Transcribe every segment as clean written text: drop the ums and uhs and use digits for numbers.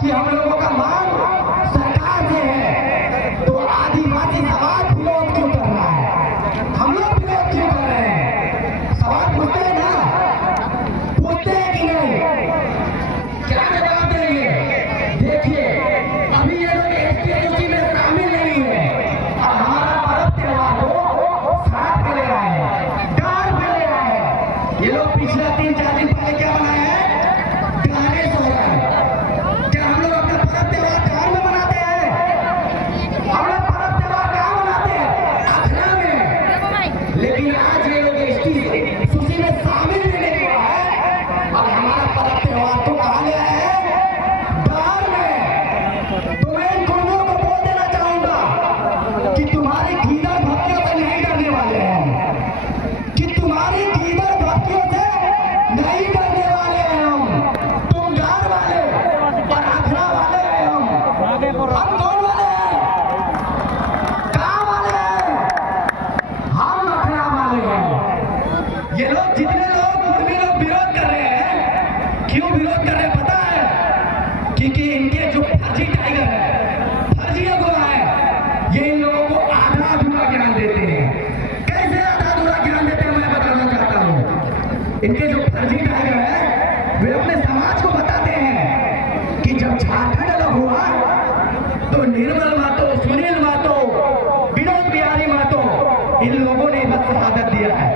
कि हम लोगों का मांग सरकार से है, तो आदिवासी समाज विरोध क्यों कर रहा है? हम लोग विरोध क्यों कर रहे हैं? सवाल पूछते हैं ना, पूछते हैं कि नहीं? क्या जवाब देंगे? देखिए, अभी ये लोग एसटीएससी में शामिल नहीं है और हमारा पर्व त्योहार को साथ में ले आए हैं, डाल में ले आए हैं। ये लोग पिछले 3-4 दिन पहले क्या बनाए हैं? गाने सो रहे हैं। क्या हम लोग अपना पर्व त्योहार गाँव में मनाते हैं? हम लोग पर्व त्योहार कहाँ मनाते हैं? आखड़ा में। लेकिन आज ये लोग एसटीएससी में शामिल भी नहीं हुआ है और हमारा पर्व त्योहार को कहाँ ले आए हैं? डाल में। तो मैं इन कुर्मियों को बोल देना चाहूंगा कि तुम्हारी गीदड़ भक्तियों से नहीं डरने वाले हैं, कि तुम्हारी गीदड़ भक्तियों से नहीं डरने वाले हैं हम। तुम डाल वाले और आखड़ा वाले हैं हम कौन वाले हैं? कहाँ वाले हैं? हम आखड़ा वाले हैं। ये लोग जितने लोग कुर्मी लोग विरोध कर रहे हैं, क्यों विरोध कर रहे हैं पता है? क्योंकि इनके जो फर्जी टाइगर है, फर्जी अगुआ है, ये इन लोगों को आधा अधूरा ज्ञान देते हैं। कैसे आधा अधूरा ज्ञान देते हैं मैं बताना चाहता हूँ। इनके जो फर्जी टाइगर है, वे अपने समाज को बताते हैं कि जब झारखंड अलग हुआ तो निर्मल महतो, सुनील महतो, विनोद बिहारी महतो, इन लोगों ने बस शहादत दिया है।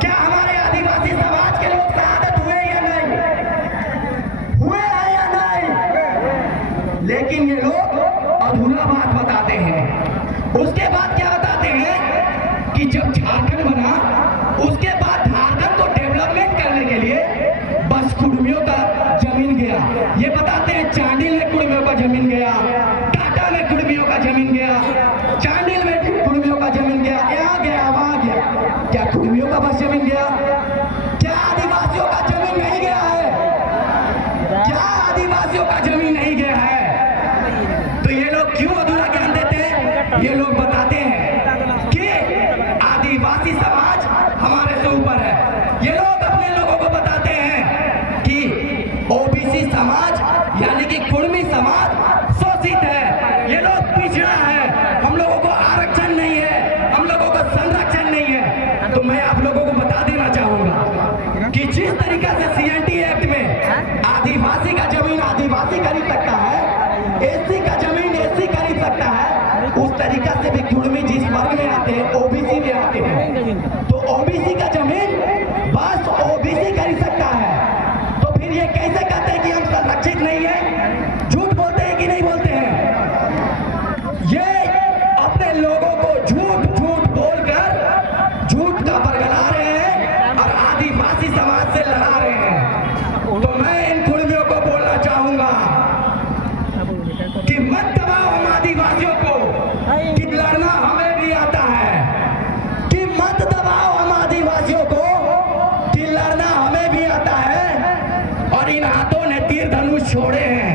क्या हमारे आदिवासी समाज के लोग शहादत हुए या नहीं? हुए हैं या नहीं? लेकिन ये लोग अधूरा बात बताते हैं। उसके बाद क्या बताते हैं कि जब झारखंड बना, उसके बाद झारखंड को डेवलपमेंट करने के लिए बस कुर्मियों का जमीन गया। ये बताते हैं चांडिल में कुर्मियों का जमीन गया, टाटा में कुर्मियों का जमीन गया, चांडिल में कुर्मियों का जमीन गया, यहाँ गया, वहां गया। क्या कुर्मियों का बस जमीन गया? क्या आदिवासियों का जमीन नहीं गया है? क्या आदिवासियों का जमीन नहीं गया है? तो ये लोग क्यों अधूरा ज्ञान देते हैं? ये लोग बताते हैं कि आदिवासी समाज हमारे से ऊपर है। ये लोग अपने लोगों को बताते हैं कि ओबीसी समाज यानी कि कुर्मी समाज शोषित है, ये लोग पिछड़ा है, हम लोगों को आरक्षण नहीं है, हम लोगों को संरक्षण नहीं है। तो मैं आप लोगों को बता देना चाहूंगा कि जिस तरीके से सीएनटी एक्ट में आदिवासी का जमीन आदिवासी खरीद सकता है, एससी का जमीन एससी खरीद सकता है, उस तरीका से भी कुर्मी जिस वर्ग में आते हैं, ओबीसी में आते हैं, तो ओबीसी का जमीन बस ओबीसी खरीद सकता है। तो फिर ये कैसे कहते हैं कि हम संरक्षित नहीं है? झूठ बोलते हैं कि नहीं बोलते हैं? ये अपने लोगों को झूठ झूठ बोलकर झूठ का बरगला रहे हैं और आदिवासी समाज से लड़ा रहे हैं। तो मैं इन कुर्मियों को बोलना चाहूंगा कि मत दबाओ हम आदिवासियों को, कि लड़ना हमें भी आता है, कि मत दबाओ हम आदिवासियों को, कि लड़ना हमें भी आता है। और इन हाथों ने तीर धनुष छोड़े हैं,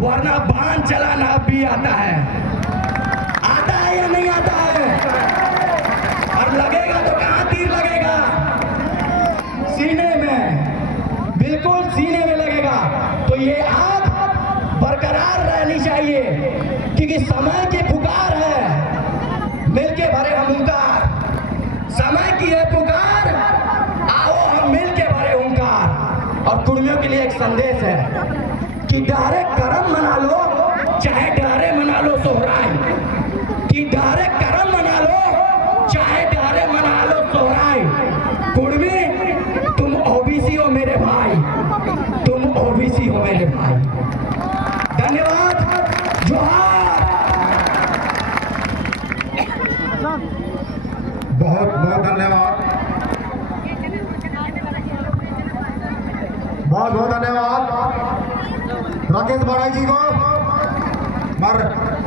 वरना बाण चलाना भी आता है। आता है या नहीं आता है? और लगेगा तो कहाँ तीर लगेगा? सीने में, बिल्कुल सीने में लगेगा। तो ये आग बरकरार रहनी चाहिए, क्योंकि समय की पुकार है, मिलके भरे हम हुंकार। समय की है पुकार, आओ हम मिलके भरे हुंकार। और कुर्मियों के लिए एक संदेश है कि डारे करम मना लो, चाहे डारे मना लो सोहराई, कि डारे करम मना लो, चाहे डारे मना लो सोहराई। कुर्मी तुम ओबीसी हो मेरे भाई, तुम ओबीसी हो मेरे भाई। धन्यवाद, जोहार। बहुत बहुत धन्यवाद, बहुत बहुत धन्यवाद राकेश बाड़ा जी को। मर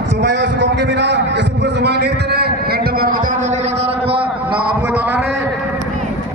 सुबह सुकम के बिना इस पूरे समय नहीं तेरे एंड बार आचार ना अब ताला रे